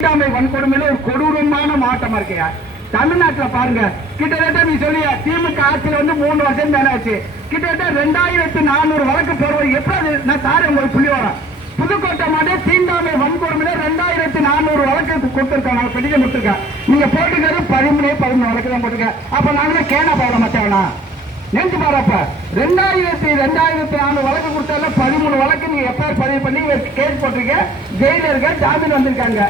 தீண்டாமை வன்கொடுமையில ஒரு கொடூரமான மாவட்டமா இருக்கையா? தமிழ்நாட்டுல பாருங்க கிட்டத்தட்ட நீ சொல்லிய திமுக ஆட்சியில வந்து மூணு வருஷம் தானே ஆச்சு. கிட்டத்தட்ட ரெண்டாயிரத்தி நானூறு வழக்கு போடுவோம் எப்படி நான் தாரேன் உங்களுக்கு புள்ளி வரேன் புதுக்கோட்டை மாவட்டம் தீண்டாமை வன்கொடுமையில ரெண்டாயிரத்தி நானூறு வழக்கு கொடுத்துருக்கோம் பெரிய கொடுத்துருக்கேன் நீங்க போட்டுக்கிறது பதிமூணு பதிமூணு வழக்கு தான் போட்டுருக்கேன் அப்ப நாங்களே கேன போட மச்சவனா நெஞ்சு பாருப்ப ரெண்டாயிரத்தி ரெண்டாயிரத்தி நானூறு வழக்கு கொடுத்தால பதிமூணு வழக்கு நீங்க எஃப்ஐஆர் பதிவு பண்ணி கேஸ் போட்டிருக்க? ஜெயில இருக்க ஜாமீன் வந்திருக்காங்க.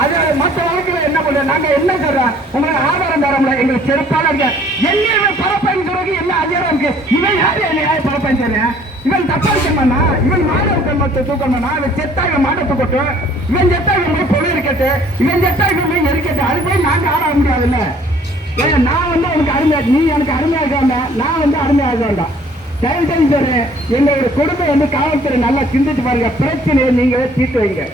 அது மற்ற வழக்குல என்ன பண்ற நாங்க என்ன சொல்றோம்? உங்களுக்கு ஆதாரம் தரோம்ல எங்களுக்கு செருப்பால இருக்க. என்ன பரப்பைன்னு சொல்றது என்ன அதிகாரம் இருக்கு? இவன் யாரு என்ன பரப்பைன்னு சொல்றேன் இவன் தப்பா இருக்கமானா இவன் மாடல் தம்மத்தை தூக்கமானா இவன் செத்தா இவன் மாடை தூக்கட்டும் இவன் செத்தா இவன் போய் பொழு இருக்கட்டு இவன் செத்தா இவன் போய் எரிக்கட்டு அது போய் நாங்க ஆட முடியாதுல்ல. ஏங்க, நான் வந்து உனக்கு அருமையா நீ எனக்கு அருமையா இருக்காம நான் வந்து அருமையா இருக்க வேண்டாம். தயவு செஞ்சு சொல்றேன் எங்களுடைய குடும்பம் வந்து காவல்துறை நல்லா சிந்திச்சு பாருங்க. பிரச்சனையை நீங்களே தீர்த்து வைங்க.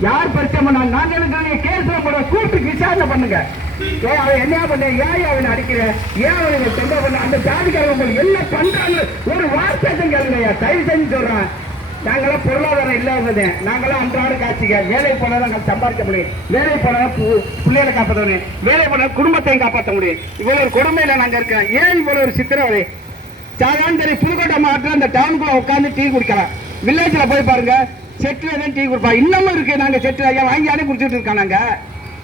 யார் பிரச்சனை பண்ணாங்க நாங்க எனக்கு கேஸ்ல போட கூப்பிட்டு விசாரணை பண்ணுங்க. ஏ அவன் என்ன பண்ண? ஏன் அவனை அடிக்கிற? ஏன் அவனை தொண்டை பண்ண? அந்த ஜாதிக்காரங்க உங்களுக்கு என்ன பண்றாங்க ஒரு வார்த்தை கேளுங்க தயவு செஞ்சு சொல்றேன். நாங்களாம் பொருளாதாரம் இல்லாதது நாங்களாம் அன்றாட காட்சிக்க வேலைக்கு போனால் நாங்கள் சம்பாதிக்க முடியும். வேலை போனா பு- பிள்ளைகளை காப்பாற்ற முடியும். வேலை போனா குடும்பத்தையும் காப்பாற்ற முடியும். இவ்வளவு ஒரு கொடுமையில நாங்க இருக்கோம் ஏன் இவ்வளோ ஒரு சித்திரவதை? சாதாரண புதுக்கோட்டை மாவட்டத்தில் அந்த டவுனுக்குள்ள உட்காந்து டீ குடிக்கலாம். வில்லேஜ்ல போய் பாருங்க. செட்டில் தான் டீ கொடுப்பா. இன்னமும் இருக்கு. நாங்கள் செட்டில் ஐயா வாங்கி ஆனே குடிச்சிட்டு இருக்கோம்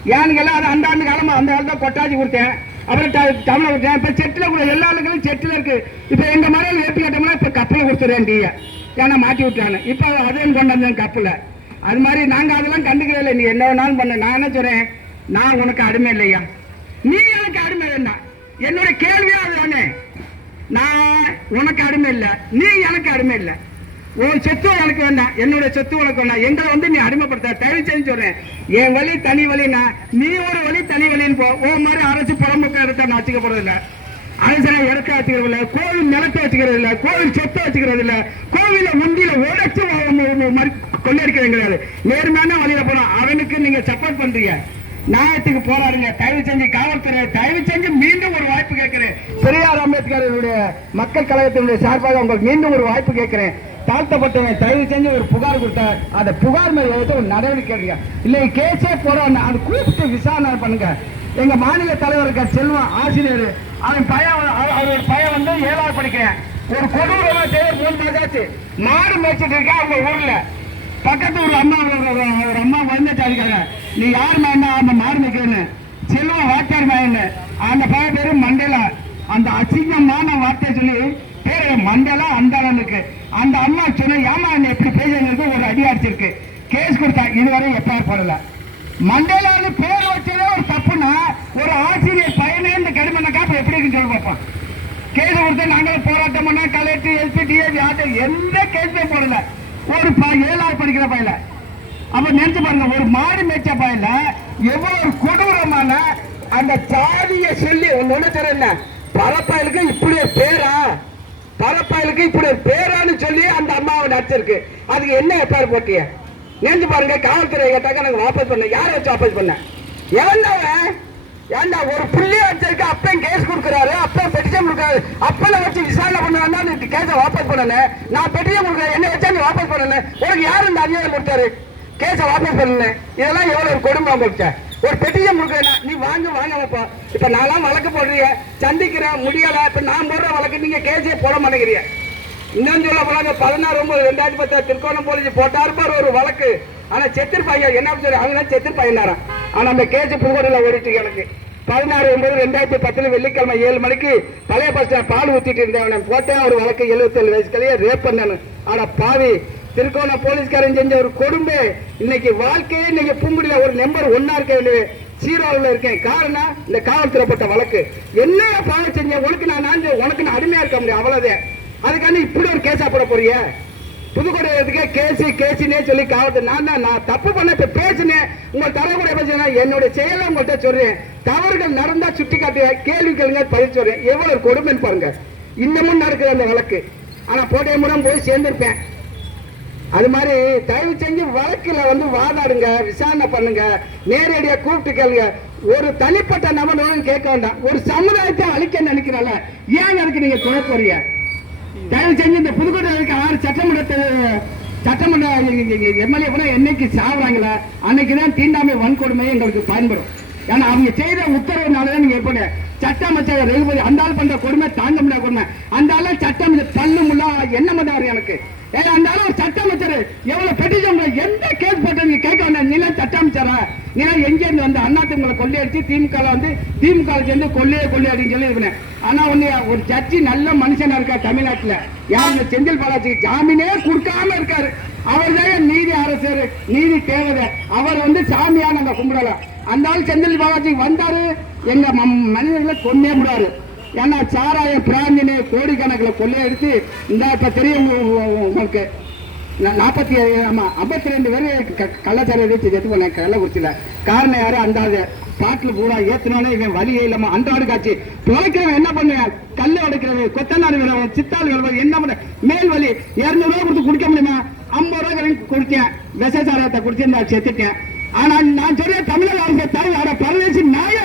ஏனுங்கெல்லாம் அது அந்த ஆண்டு காலமாக அந்த காலத்தில் கொட்டாச்சி கொடுத்தேன். அப்புறம் ட- கொடுத்தேன். இப்போ செட்டில் கூட எல்லா ஆளுங்களும் செட்டில் இருக்கு. இப்போ எங்க மாதிரி ஏற்றி கேட்டோம்னா இப்போ கப்பலை கொடுத்துருவேன் டீயை. ஏன்னா மாட்டி விட்டானு இப்போ அதையும் கொண்டு வந்தேன் கப்பில். அது மாதிரி நாங்கள் அதெல்லாம் கண்டுக்கிறே இல்லை. நீ என்ன வேணாலும் பண்ண. நான் என்ன சொல்கிறேன் நான் உனக்கு அடிமை இல்லையா நீ எனக்கு அடிமை வேண்டாம். என்னோட கேள்வியே அதுதானே. நான் உனக்கு அடிமை இல்லை. நீ எனக்கு அடிமை இல்லை. உன் சொத்து உனக்கு வேண்டாம் என்னுடைய சொத்து உனக்கு வேண்டாம் எங்களை வந்து நீ அடிமைப்படுத்த தயவு செஞ்சு சொல்றேன். என் வழி தனி வழினா நீ ஒரு வழி தனி வழின்னு போ. உன் மாதிரி அரசு புறமுக்க இடத்த நான் வச்சுக்க போறது இல்லை. அரசனை இடத்த வச்சுக்கிறது இல்லை. கோவில் நிலத்தை வச்சுக்கிறது இல்லை. கோவில் சொத்தை வச்சுக்கிறது இல்லை. கோவில முந்தியில மாதிரி கொள்ளடிக்கிறது கிடையாது நேர்மையான வழியில போனோம் அவனுக்கு நீங்க சப்போர்ட் பண்றீங்க. நியாயத்துக்கு போராடுங்க. தயவு செஞ்சு காவல்துறை தயவு செஞ்சு மீண்டும் ஒரு வாய்ப்பு கேட்கிறேன். பெரியார் அம்பேத்கருடைய மக்கள் கழகத்தினுடைய சார்பாக உங்களுக்கு மீண்டும் ஒரு வாய்ப்பு கேட்கிறேன். தாழ்த்தப்பட்டவங்க தயவு செஞ்சு ஒரு புகார் கொடுத்தா அந்த புகார் மேல எடுத்து ஒரு நடவடிக்கை எடுங்க. இல்லை கேஸே போட அது கூப்பிட்டு விசாரணை பண்ணுங்க. எங்க மாநில தலைவர் இருக்க செல்வம் ஆசிரியர். அவன் பையன் அவரோட பையன் வந்து ஏழாவது படிக்கிறேன். ஒரு கொடூரமா செய்ய மூணு மாதாச்சு மாடு மேய்ச்சிட்டு இருக்கா அவங்க ஊர்ல. பக்கத்து ஒரு அம்மா ஒரு- அம்மா வந்துட்டு இருக்காங்க. நீ யார் மேனா அந்த மாடு மேய்க்கிறேன்னு. செல்வம் வாத்தியார் மாயன்னு அந்த பையன் பேரு மண்டேலா. அந்த அசிங்கமான வார்த்தையை சொல்லி பேரு மண்டலா அந்தாளனுக்கு அந்த அம்மா சொன்ன ஏமா என்ன எப்படி பேசுறது ஒரு அடி அடிச்சிருக்கு கேஸ் கொடுத்தா இதுவரை எஃப்ஐஆர் போடல. மண்டேலான்னு பேர் வச்சதே ஒரு தப்புனா ஒரு ஆசிரியர் பையனே இந்த கடுமைனாக்கா அப்ப எப்படி இருக்குன்னு சொல்லி பார்ப்போம் கேஸ் கொடுத்து நாங்களும் போராட்டம் பண்ண கலெக்டர் எஸ்பி டிஎஸ்பி ஆட்டோ எந்த கேஸுமே போடல. ஒரு ப- ஏழாவது படிக்கிற பையல. அப்ப நினைச்சு பாருங்க ஒரு மாடு மேய்ச்ச பையல எவ்வளவு ஒரு கொடூரமான அந்த சாதியை சொல்லி ஒண்ணு தெரியல பரப்பாயலுக்கு இப்படி ஒரு பேரா? பரப்பாயலுக்கு இப்படி ஒரு பேரா? சொல்லி அந்த அம்மாவை நடிச்சிருக்கு. அதுக்கு என்ன எப்பாரு போட்டிய? நினைச்சு பாருங்க காவல்துறை கேட்டாக்க நாங்க வாபஸ் பண்ண. யாரை வச்சு வாபஸ் பண்ண? ஏண்டாவன் ஏண்டா ஒரு புள்ளிய வச்சிருக்க அப்பன் கேஸ் கொடுக்குறாரு அப்பன் பெட்டிஷன் கொடுக்குறாரு. அப்பல வச்சு விசாரணை பண்ணுவாங்க நீ கேஸை வாபஸ் பண்ணல நான் பெட்டிஷன் கொடுக்குறேன் என்ன வச்சா நீ வாபஸ் பண்ணல உனக்கு யாரு இந்த அதிகாரம் கொடுத்தாரு? கேஸை வாபஸ் பண்ணல இதெல்லாம் எவ்வளவு ஒரு கொடுமை உங்களுக்கு ஒரு பெட்டிஷன் கொடுக்குறேன் நீ வாங்க வாங்க வைப்பா. இப்ப நான்லாம் வழக்கு போடுறீங்க. சந்திக்கிறேன் முடியல. இப்போ நான் போடுற வழக்கு நீங்க கேஸே போட மாட்டேங்கிறீங்க. இன்னும் சொல்ல போனாங்க பதினாறு ஒன்பது ரெண்டாயிரத்தி பத்து திருக்கோணம் போலீஸ் போட்டார் பாரு ஒரு வழக்கு. ஆனா செத்துருப்பாங்க என்ன சொல்லி அவங்க செத்துருப்பாங்க ஆனா அந்த கேஸ் புதுக்கோட்டையில ஓடிட்டு எனக்கு. பதினாறு ஒன்பது ரெண்டாயிரத்தி பத்துல வெள்ளிக்கிழமை ஏழு மணிக்கு பழைய பஸ் ஸ்டாண்ட் பால் ஊத்திட்டு இருந்தேன். போட்டேன் ஒரு வழக்கு எழுபத்தேழு வயசுக்கலையே ரேப் பண்ணானு ஆனா பாவி திருக்கோணம் போலீஸ்காரன் செஞ்ச ஒரு கொடுமை. இன்னைக்கு வாழ்க்கையே இன்னைக்கு பூங்குடியில ஒரு நம்பர் ஒன்னா இருக்க சீரோவில் இருக்கேன். காரணம் இந்த காவல்துறை போட்ட வழக்கு. என்ன பாவம் செஞ்சேன்? உனக்கு நான் நான் உனக்கு நான் அடிமையா இருக்க முடியும். அவ்வளவுதான். அதுக்காண்டி இப்படி ஒரு கேஸா போட போறிய புதுக்கோட்டையத்துக்கே கேசி கேசினே சொல்லி காவல்துறை நான் தான் நான் தப்பு பண்ண இப்ப பேசினேன் உங்க தரக்கூடிய பேசுனா என்னோட செயலை உங்கள்கிட்ட சொல்றேன். தவறுகள் நடந்தா சுட்டி காட்டு கேள்வி கேளுங்க பதில் சொல்றேன். எவ்வளவு கொடுமைன்னு பாருங்க. இன்னமும் நடக்குது அந்த வழக்கு. ஆனா போட்டை மூலம் போய் சேர்ந்திருப்பேன். அது மாதிரி தயவு செஞ்சு வழக்கில் வந்து வாதாடுங்க விசாரணை பண்ணுங்க நேரடியாக கூப்பிட்டு கேளுங்க. ஒரு தனிப்பட்ட நபர்களும் கேட்க வேண்டாம். ஒரு சமுதாயத்தை அழிக்க நினைக்கிறால ஏன் எனக்கு நீங்க துணை போறீங்க? தயவு செஞ்சு இந்த புதுக்கோட்டை இருக்க ஆறு சட்டமன்றத்தை சட்டமன்ற எம்எல்ஏ கூட என்னைக்கு சாவுறாங்களா அன்னைக்கு தான் தீண்டாமை வன்கொடுமை எங்களுக்கு பயன்படும். ஏன்னா அவங்க செய்த உத்தரவுனால தான் நீங்க எப்படி சட்ட அமைச்சர் ரகுபதி அந்த ஆள் பண்ற கொடுமை தாங்க முடியாத கொடுமை. அந்த ஆள சட்டம் தள்ளு முள்ளா என்ன பண்ணாரு எனக்கு. ஏன்னா அந்த ஆளு ஒரு சட்ட அமைச்சர் எவ்வளவு பெட்டிஷன் எந்த கேஸ் போட்டு நீங்க கேட்க வேண்டாம் நீ எல்லாம் சட்ட அமைச்சரா? ஏன்னா எங்கேருந்து வந்து அண்ணா உங்களை கொள்ளையடிச்சு திமுக வந்து திமுக சேர்ந்து கொள்ளையே கொள்ளையடின்னு சொல்லி இருப்பேன் ஆனா ஒன்று ஒரு ஜட்ஜி நல்ல மனுஷனா இருக்கா தமிழ்நாட்டுல? யார் இந்த செந்தில் பாலாஜிக்கு? ஜாமீனே கொடுக்காம இருக்காரு. அவர் தான் நீதி அரசர் நீதி தேவதை. அவர் வந்து சாமியா நாங்க கும்பிடலாம் அந்த ஆள் செந்தில் பாலாஜி வந்தாரு. எங்க மம் மனிதர்களை கொன்னே முடியாது ஏன்னா சாராய பிராஞ்சினு கோடிக்கணக்கில் கொள்ளையடித்து இந்த இப்ப தெரியும் உங்களுக்கு நாற்பத்தி ஏழு ஆமா ஐம்பத்தி ரெண்டு பேர் கள்ளச்சாரை வச்சு செத்து போனேன் கள்ளக்குறிச்சியில காரணம் யாரு? அந்தாது பாட்டில் பூரா ஏத்தினோடனே இவன் வழியே இல்லாம அன்றாடு காட்சி. பிழைக்கிறவன் என்ன பண்ணுவேன்? கல் அடைக்கிறவன் கொத்தனார் விடுறவன் சித்தாள் விடுறவன் என்ன பண்ண மேல் வலி. இருநூறு ரூபா கொடுத்து குடிக்க முடியுமா? ஐம்பது ரூபா கடன் குடிச்சேன். விசேசாரத்தை சாராயத்தை குடிச்சு நான் செத்துட்டேன். ஆனா நான் சொல்றேன் தமிழக அரசு தவிர அட பரதேசி நாய?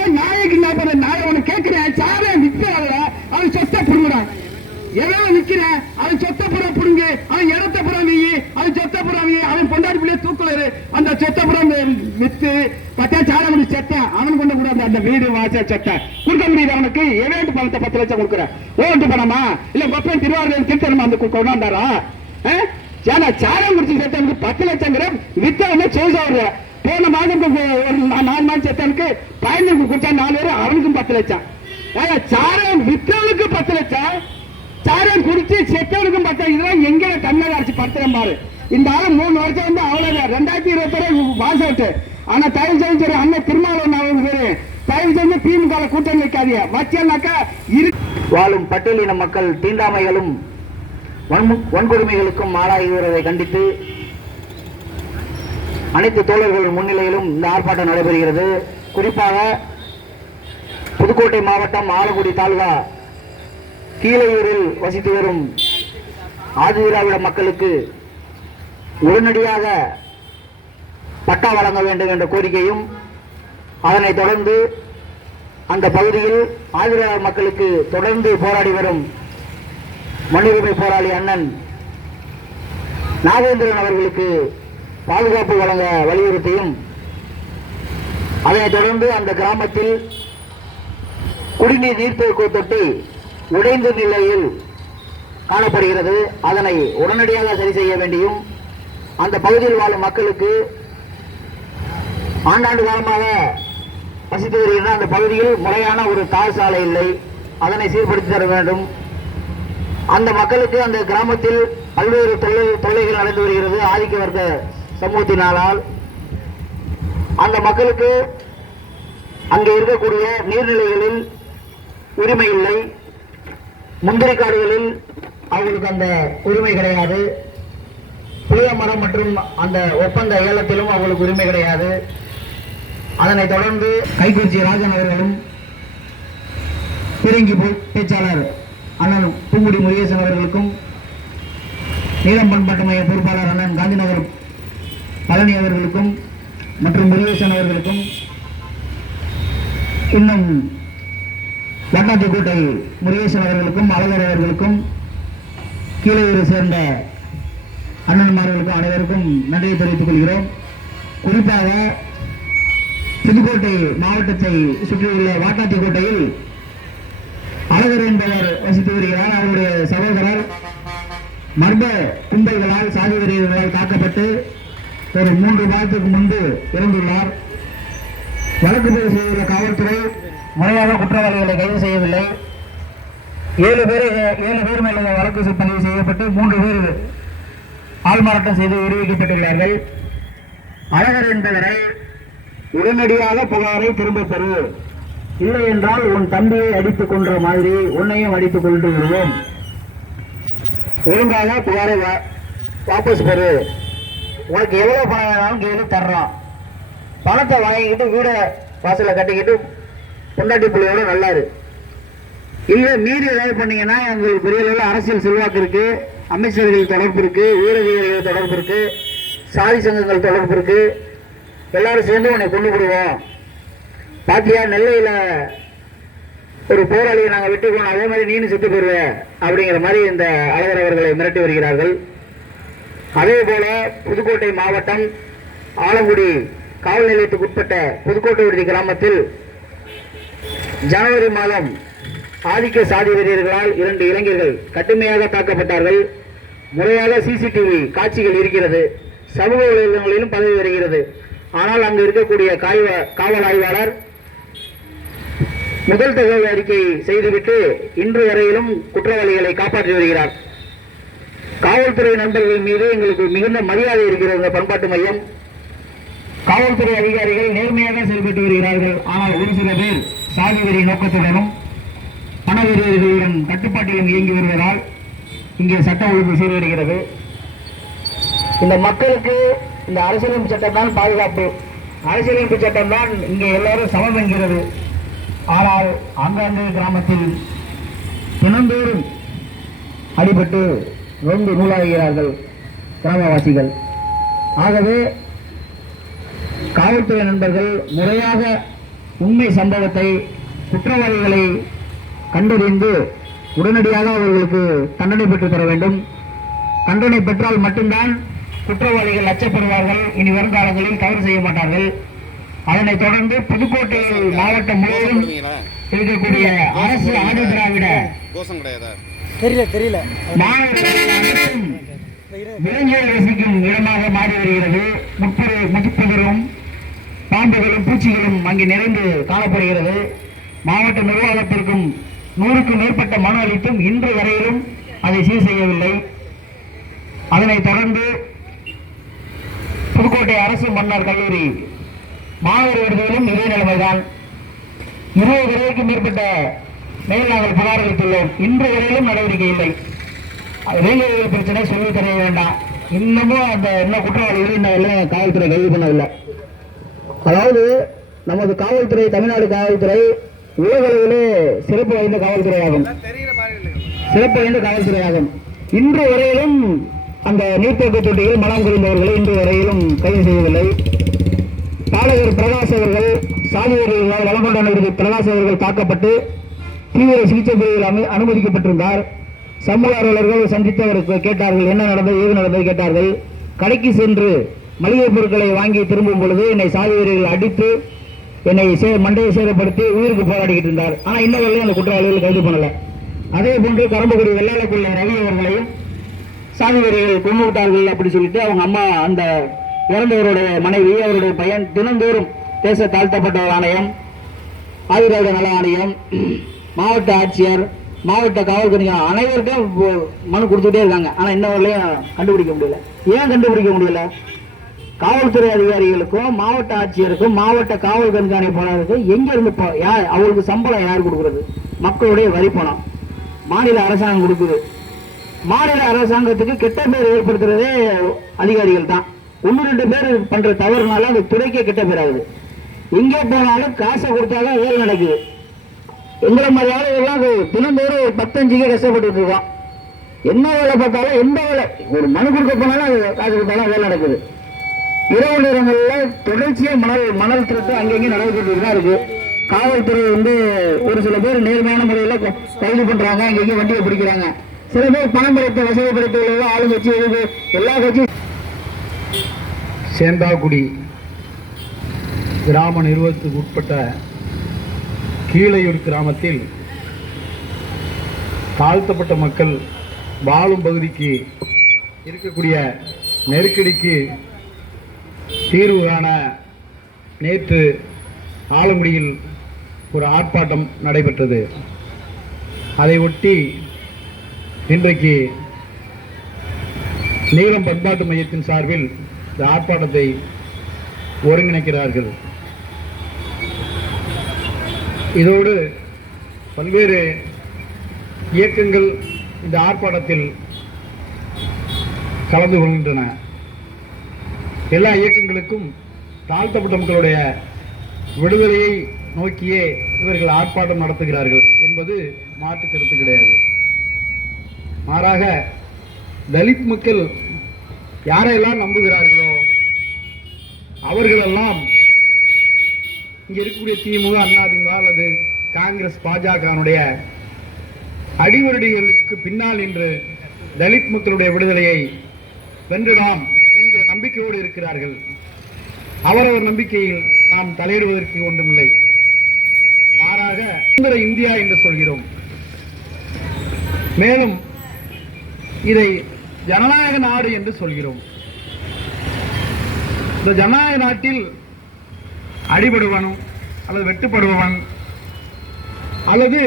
ஏன் நாயக்கு என்ன பண்ண? நாய உனக்கு கேட்கிறேன். சாரே நிற்கிறாள். அவன் சொத்தை புடுங்குறான். எவ்வளவு நிக்கிறேன் அவன் சொத்தை புறா புடுங்க. அவன் இடத்த அவன் சொத்த புறா அவன் பொண்டாடி பிள்ளைய தூக்கலரு அந்த சொத்த புறா வித்து பத்தா சாலை முடி அவன் கொண்டு கூட அந்த வீடு வாச செத்த கொடுக்க முடியுது அவனுக்கு எவேண்டு பணத்தை பத்து லட்சம் கொடுக்குற. ஓட்டு பணமா? இல்ல கொப்பன் திருவாரூர் திருத்தணமா அந்த கொண்டாண்டாரா ஏன்னா சாரம் குடிச்சு செத்தவனுக்கு பத்து லட்சங்கிற வித்தவன சேஸ் போன மாதம் ஒரு நாலு மாதம் செத்தவனுக்கு பயனுக்கு கொடுத்தா நாலு பேர் அவனுக்கும் பத்து லட்சம். ஏன்னா சாரம் வித்தவனுக்கு பத்து லட்சம். சாரம் குடிச்சு செத்தவனுக்கும் பத்து இதெல்லாம் எங்க தமிழக அரசு படுத்துறேன் பாரு. இந்த ஆளு மூணு வருஷம் வந்து அவ்வளவுதான் ரெண்டாயிரத்தி இருபத்தி பாஸ் அவுட் ஆனா தயவு செஞ்சு சரி அண்ணன் திருமாவளவன் அவங்க பேரு தயவு செஞ்சு திமுக கூட்டணி வைக்காதீங்க. வச்சேன்னாக்கா இரு வாழும் பட்டியலின மக்கள் தீண்டாமைகளும் வன்மு- வன்கொடுமைகளுக்கும் ஆளாகிறதை கண்டித்து அனைத்து தோழர்கள் முன்னிலையிலும் இந்த ஆர்ப்பாட்டம் நடைபெறுகிறது. குறிப்பாக புதுக்கோட்டை மாவட்டம் ஆலங்குடி தாலுகா கீழையூரில் வசித்து வரும் ஆதிதிராவிட மக்களுக்கு உடனடியாக பட்டா வழங்க வேண்டும் என்ற கோரிக்கையும் அதனைத் தொடர்ந்து அந்த பகுதியில் ஆதரவாளர் மக்களுக்கு தொடர்ந்து போராடி வரும் மண்ணுரிமை போராளி அண்ணன் நாகேந்திரன் அவர்களுக்கு பாதுகாப்பு வழங்க வலியுறுத்தியும் அதனைத் தொடர்ந்து அந்த கிராமத்தில் குடிநீர் நீர்த்தேக்க தொட்டி உடைந்த நிலையில் காணப்படுகிறது. அதனை உடனடியாக சரி செய்ய வேண்டியும் அந்த பகுதியில் வாழும் மக்களுக்கு ஆண்டாண்டு காலமாக வசித்து வருகின்ற அந்த பகுதியில் முறையான ஒரு தார் சாலை இல்லை. அதனை சீர்படுத்தி தர வேண்டும். அந்த மக்களுக்கு அந்த கிராமத்தில் பல்வேறு தொல்லை தொல்லைகள் நடந்து வருகிறது. ஆதிக்க வர்க்க சமூகத்தினாலால். அந்த மக்களுக்கு அங்கே இருக்கக்கூடிய நீர்நிலைகளில் உரிமை இல்லை. முந்திரி காடுகளில் அவர்களுக்கு அந்த உரிமை கிடையாது. புளிய மரம் மற்றும் அந்த ஒப்பந்த ஏலத்திலும் அவங்களுக்கு உரிமை கிடையாது. அதனைத் தொடர்ந்து கைக்குறிச்சி ராஜன் அவர்களும் பிறங்கி போய் பேச்சாளர் அண்ணன் பூங்குடி முருகேசன் அவர்களுக்கும் நீளம் பண்பாட்டு மைய பொறுப்பாளர் அண்ணன் காந்திநகர் பழனி அவர்களுக்கும் மற்றும் முருகேசன் அவர்களுக்கும் இன்னும் வண்ணாத்திக்கோட்டை முருகேசன் அவர்களுக்கும் அழகர் அவர்களுக்கும் கீழே சேர்ந்த அண்ணன்மார்களுக்கும் அனைவருக்கும் நன்றியை தெரிவித்துக் கொள்கிறோம். குறிப்பாக புதுக்கோட்டை மாவட்டத்தை சுற்றியுள்ள வாட்டாத்திக்கோட்டையில் அழகர் என்பவர் வசித்து வருகிறார். அவருடைய சகோதரர் மர்ம கும்பைகளால் சாதி வெறியர்களால் தாக்கப்பட்டு ஒரு மூன்று மாதத்துக்கு முன்பு இறந்துள்ளார். வழக்கு பதிவு செய்துள்ள காவல்துறை முறையாக குற்றவாளிகளை கைது செய்யவில்லை. ஏழு பேர் ஏழு பேர் மேலே வழக்கு பதிவு செய்யப்பட்டு மூன்று பேர் ஆள்மாறாட்டம் செய்து விடுவிக்கப்பட்டுள்ளார்கள் அழகர் என்பவரை உடனடியாக புகாரை திரும்ப பெறு. இல்லை என்றால் உன் தம்பியை அடித்துக் கொன்ற மாதிரி உன்னையும் அடித்துக் கொண்டு விடுவோம் ஒழுங்காக புகாரை வாபஸ் பெறு. உனக்கு எவ்வளவு பணம் வேணாலும் கேளு தர்றான் பணத்தை வாங்கிக்கிட்டு வீட வாசல்ல கட்டிக்கிட்டு பொண்டாட்டி பிள்ளையோட நல்லாரு. இல்லை மீறி ஏதாவது பண்ணீங்கன்னா எங்களுக்கு பெரிய அளவில் அரசியல் செல்வாக்கு இருக்குது அமைச்சர்கள் தொடர்பு இருக்கு வீர வீரர்கள் தொடர்பு இருக்கு சாதி சங்கங்கள் தொடர்பு இருக்கு எல்லாரும் சேர்ந்து உன்னை கொண்டு விடுவோம் பாத்தியா நெல்லையில ஒரு போராளியை நாங்கள் வெட்டிக்கணும் அதே மாதிரி நீனு செத்து போயிருவ அப்படிங்கிற மாதிரி இந்த அழகர் அவர்களை மிரட்டி வருகிறார்கள். அதே போல புதுக்கோட்டை மாவட்டம் ஆலங்குடி காவல் நிலையத்துக்கு உட்பட்ட புதுக்கோட்டை விடுதி கிராமத்தில் ஜனவரி மாதம் ஆதிக்க சாதி வீரர்களால் இரண்டு இளைஞர்கள் கடுமையாக தாக்கப்பட்டார்கள். முறையாக சிசிடிவி காட்சிகள் இருக்கிறது. சமூக வலைதளங்களிலும் பதவி வருகிறது. ஆனால் அங்கு இருக்கக்கூடிய காய்வ காவல் ஆய்வாளர் முதல் தகவல் அறிக்கை செய்துவிட்டு இன்று வரையிலும் குற்றவாளிகளை காப்பாற்றி வருகிறார். காவல்துறை நண்பர்கள் மீது எங்களுக்கு மிகுந்த மரியாதை இருக்கிறது இந்த பண்பாட்டு மையம். காவல்துறை அதிகாரிகள் நேர்மையாக செயல்பட்டு வருகிறார்கள். ஆனால் ஒரு சில பேர் சாதி நோக்கத்துடனும் பண கட்டுப்பாட்டிலும் இயங்கி வருவதால் இங்கே சட்ட ஒழுங்கு சீர்கெடுகிறது இந்த மக்களுக்கு இந்த அரசியலமைப்பு சட்டம் தான் பாதுகாப்பு. அரசியலமைப்பு சட்டம் தான் இங்கே எல்லாரும் சமம் என்கிறது. ஆனால் ஆங்காங்கே கிராமத்தில் தினந்தோறும் அடிபட்டு நொந்து நூலாகிறார்கள் கிராமவாசிகள். ஆகவே காவல்துறை நண்பர்கள் முறையாக உண்மை சம்பவத்தை குற்றவாளிகளை கண்டறிந்து உடனடியாக அவர்களுக்கு தண்டனை பெற்று தர வேண்டும். தண்டனை பெற்றால் மட்டும்தான் குற்றவாளிகள் அச்சப்படுவார்கள் இனி வருங்காலங்களில் தவறு செய்ய மாட்டார்கள். அதனைத் தொடர்ந்து புதுக்கோட்டை மாவட்டம் முழுவதும் இருக்கக்கூடிய அரசு ஆதி திராவிட தெரியல விலங்குகள் வசிக்கும் இடமாக மாறி வருகிறது. முட்புறு முதுப்புகளும் பாம்புகளும் பூச்சிகளும் அங்கே நிறைந்து காணப்படுகிறது. மாவட்ட நிர்வாகத்திற்கும் நூறுக்கும் மேற்பட்ட மனு அளித்தும் இன்று வரையிலும் அதை சீர் செய்யவில்லை. அதனைத் தொடர்ந்து புதுக்கோட்டை அரசு மன்னர் கல்லூரி மாணவர் விடுதியிலும் இதே நிலைமைதான். இருபது வரைக்கும் மேற்பட்ட மேல் நாங்கள் புகார் அளித்துள்ளோம். இன்று வரையிலும் நடவடிக்கை இல்லை. அது வேலைவாய்ப்பு பிரச்சனை சொல்லி தெரிய வேண்டாம். இன்னமும் அந்த என்ன குற்றவாளிகள் இன்னும் எல்லாம் காவல்துறை கைது பண்ணவில்லை. அதாவது நமது காவல்துறை தமிழ்நாடு காவல்துறை உலக அளவிலே சிறப்பு வாய்ந்த காவல்துறையாகும். சிறப்பு வாய்ந்த காவல்துறையாகும். இன்று வரையிலும் அந்த நீர்த்தேக்க தொட்டியில் மனம் புரிந்தவர்களை இன்று வரையிலும் கைது செய்யவில்லை. பாலகர் பிரகாஷ் அவர்கள் சாதியர்களால் வளங்கொண்ட நகரில் பிரகாஷ் அவர்கள் தாக்கப்பட்டு தீவிர சிகிச்சை பிரிவில் அனுமதிக்கப்பட்டிருந்தார். சமூக ஆர்வலர்கள் சந்தித்து அவருக்கு கேட்டார்கள் என்ன நடந்தது ஏது நடந்தது கேட்டார்கள். கடைக்கு சென்று மளிகை பொருட்களை வாங்கி திரும்பும் பொழுது என்னை சாதிவீரர்கள் அடித்து என்னை சே மண்டையை சேதப்படுத்தி உயிருக்கு போராடிக்கிட்டு இருந்தார். ஆனால் இன்னும் அந்த குற்றவாளிகள் கைது பண்ணல. அதே போன்று கரம்பக்குடி வெள்ளாளக்குள்ள ரவி அவர்களையும் சாமி வெறிகள் கொண்டு அப்படி சொல்லிட்டு அவங்க அம்மா அந்த இறந்தவருடைய மனைவி அவருடைய பையன் தினந்தோறும் தேச தாழ்த்தப்பட்டவர் ஆணையம் ஆயுர்வேத நல ஆணையம் மாவட்ட ஆட்சியர் மாவட்ட காவல்துறை அனைவருக்கும் மனு கொடுத்துட்டே இருக்காங்க. ஆனா இன்ன வரலையும் கண்டுபிடிக்க முடியல. ஏன் கண்டுபிடிக்க முடியல? காவல்துறை அதிகாரிகளுக்கும் மாவட்ட ஆட்சியருக்கும் மாவட்ட காவல் கண்காணிப்பாளருக்கும் எங்க இருந்து யார் அவங்களுக்கு சம்பளம் யார் கொடுக்கறது? மக்களுடைய வரி பணம். மாநில அரசாங்கம் கொடுக்குது. மாநில அரசாங்கத்துக்கு கெட்ட பேர் ஏற்படுத்துறதே அதிகாரிகள் தான். ஒன்று ரெண்டு பேர் பண்ற தவறுனால அந்த துறைக்கே கெட்ட பேர் ஆகுது. எங்கே போனாலும் காசை கொடுத்தாதான் வேலை நடக்குது. எங்களை மாதிரி ஆளுகள்லாம் தினந்தோறும் ஒரு பத்தஞ்சுக்கே கஷ்டப்பட்டு இருக்கோம். என்ன வேலை பார்த்தாலும் எந்த வேலை? ஒரு மனு கொடுக்க போனாலும் அது காசு கொடுத்தாலும் வேலை நடக்குது. இரவு நேரங்களில் தொடர்ச்சியாக மணல் மணல் திருட்டு அங்கங்கே நடைபெற்று தான் இருக்கு. காவல்துறை வந்து ஒரு சில பேர் நேர்மையான முறையில் கைது பண்றாங்க அங்கங்கே வண்டியை பிடிக்கிறாங்க. சில பேர் பணம் படைத்த வசதி படைத்த ஆளுங்கட்சி எதுக்கு? எல்லா கட்சியும் சேந்தாக்குடி கிராம நிறுவனத்துக்கு உட்பட்ட கீழையூர் கிராமத்தில் தாழ்த்தப்பட்ட மக்கள் வாழும் பகுதிக்கு இருக்கக்கூடிய நெருக்கடிக்கு தீர்வு காண நேற்று ஆலங்குடியில் ஒரு ஆர்ப்பாட்டம் நடைபெற்றது. அதை ஒட்டி இன்றைக்கு நீளம் பண்பாட்டு மையத்தின் சார்பில் இந்த ஆர்ப்பாட்டத்தை ஒருங்கிணைக்கிறார்கள். இதோடு பல்வேறு இயக்கங்கள் இந்த ஆர்ப்பாட்டத்தில் கலந்து கொள்கின்றன. எல்லா இயக்கங்களுக்கும் தாழ்த்தப்பட்ட மக்களுடைய விடுதலையை நோக்கியே இவர்கள் ஆர்ப்பாட்டம் நடத்துகிறார்கள் என்பது மாற்று கருத்து கிடையாது. மாறாக தலித் மக்கள் யாரையெல்லாம் நம்புகிறார்களோ அவர்களெல்லாம் இங்கே இருக்கக்கூடிய திமுக அதிமுக அல்லது காங்கிரஸ் பாஜகனுடைய அடிவருடிகளுக்கு பின்னால் நின்று தலித் மக்களுடைய விடுதலையை வென்றலாம் நம்பிக்கையோடு இருக்கிறார்கள். அவரவர் நம்பிக்கையில் நாம் தலையிடுவதற்கு ஒன்றுமில்லை. மாறாக சுதந்திர இந்தியா என்று சொல்கிறோம். மேலும் இதை ஜனநாயக நாடு என்று சொல்கிறோம். இந்த ஜனநாயக நாட்டில் அடிபடுவனும் அல்லது வெட்டுப்படுபவன் அல்லது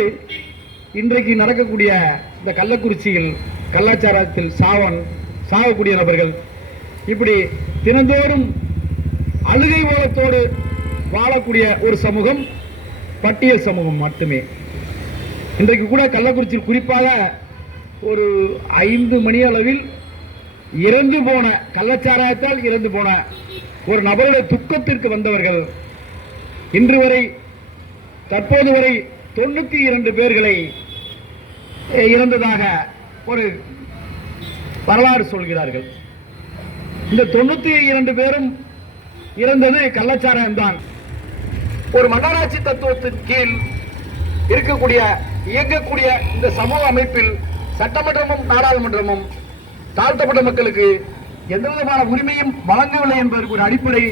இன்றைக்கு நடக்கக்கூடிய இந்த கள்ளக்குறிச்சியில் கலாச்சாரத்தில் சாவன் சாகக்கூடிய நபர்கள் இப்படி தினந்தோறும் அழுகை ஓலத்தோடு வாழக்கூடிய ஒரு சமூகம் பட்டியல் சமூகம் மட்டுமே. இன்றைக்கு கூட கள்ளக்குறிச்சியில் குறிப்பாக ஒரு ஐந்து மணி அளவில் இறந்து போன கள்ளச்சாராயத்தால் இறந்து போன ஒரு நபருடைய துக்கத்திற்கு வந்தவர்கள் இன்று வரை தற்போது வரை தொண்ணூற்றி இரண்டு பேர்களை இறந்ததாக ஒரு வரலாறு சொல்கிறார்கள். இந்த தொண்ணூத்தி இரண்டு பேரும் இறந்தது கள்ளச்சாராயம்தான். ஒரு மன்னராட்சி தத்துவத்தின் கீழ் இருக்கக்கூடிய இயங்கக்கூடிய இந்த சமூக அமைப்பில் சட்டமன்றமும் நாடாளுமன்றமும் தாழ்த்தப்பட்ட மக்களுக்கு எந்த விதமான உரிமையும் வழங்கவில்லை என்பதற்கு ஒரு அடிப்படை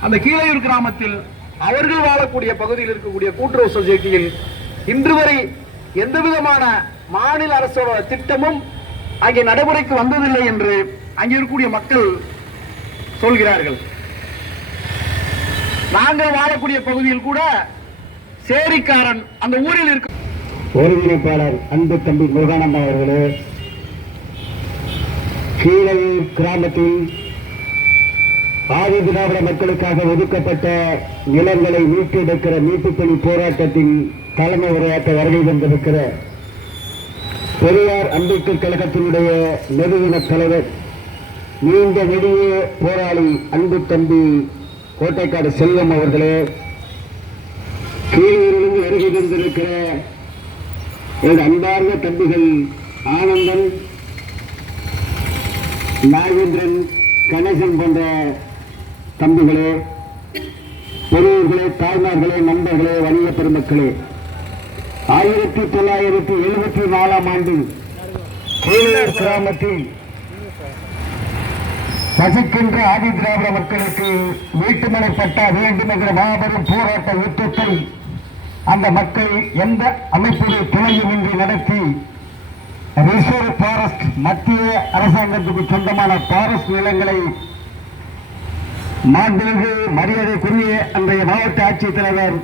அந்த கீழையூர் கிராமத்தில் அவர்கள் வாழக்கூடிய பகுதியில் இருக்கக்கூடிய கூட்டுறவு சொசைட்டியில் இன்று வரை எந்த விதமான மாநில அரசோட திட்டமும் அங்கே நடைமுறைக்கு வந்ததில்லை என்று அங்கே இருக்கக்கூடிய மக்கள் சொல்கிறார்கள். நாங்கள் வாழக்கூடிய பகுதியில் கூட சேரிக்காரன் அந்த ஊரில் இருக்க ஒருங்கிணைப்பாளர் அன்பு தம்பி முருகானந்தம் அவர்களே கீழையூர் கிராமத்தில் ஆதி திராவிட மக்களுக்காக ஒதுக்கப்பட்ட நிலங்களை மீட்டெடுக்கிற மீட்பு பணி போராட்டத்தின் தலைமை உரையாற்ற வருகை தந்திருக்கிற பெரியார் அம்பேத்கர் கழகத்தினுடைய நிறுவன தலைவர் நீண்ட நெடிய போராளி அன்பு தம்பி கோட்டைக்காடு செல்வம் அவர்களே கீழூரிலிருந்து வருகை தந்திருக்கிற எனது அன்பார்ந்த தம்பிகள் ஆனந்தன் நாகேந்திரன் கணேசன் போன்ற தம்பிகளே பெரியவர்களே தாய்மார்களே நண்பர்களே வணிக பெருமக்களே ஆயிரத்தி தொள்ளாயிரத்தி எழுபத்தி நாலாம் ஆண்டு கீழூர் கிராமத்தில் வசிக்கின்ற ஆதி திராவிட மக்களுக்கு வீட்டுமனை பட்டா வேண்டும் என்ற மாபெரும் போராட்ட யுத்தத்தை அந்த மக்கள் எந்த அமைப்புடைய துணையுமின்றி நடத்தி ரிசர்வ் ஃபாரஸ்ட் மத்திய அரசாங்கத்துக்கு சொந்தமான ஃபாரஸ்ட் நிலங்களை மாண்புமிகு மரியாதைக்குரிய அன்றைய மாவட்ட ஆட்சித்தலைவர்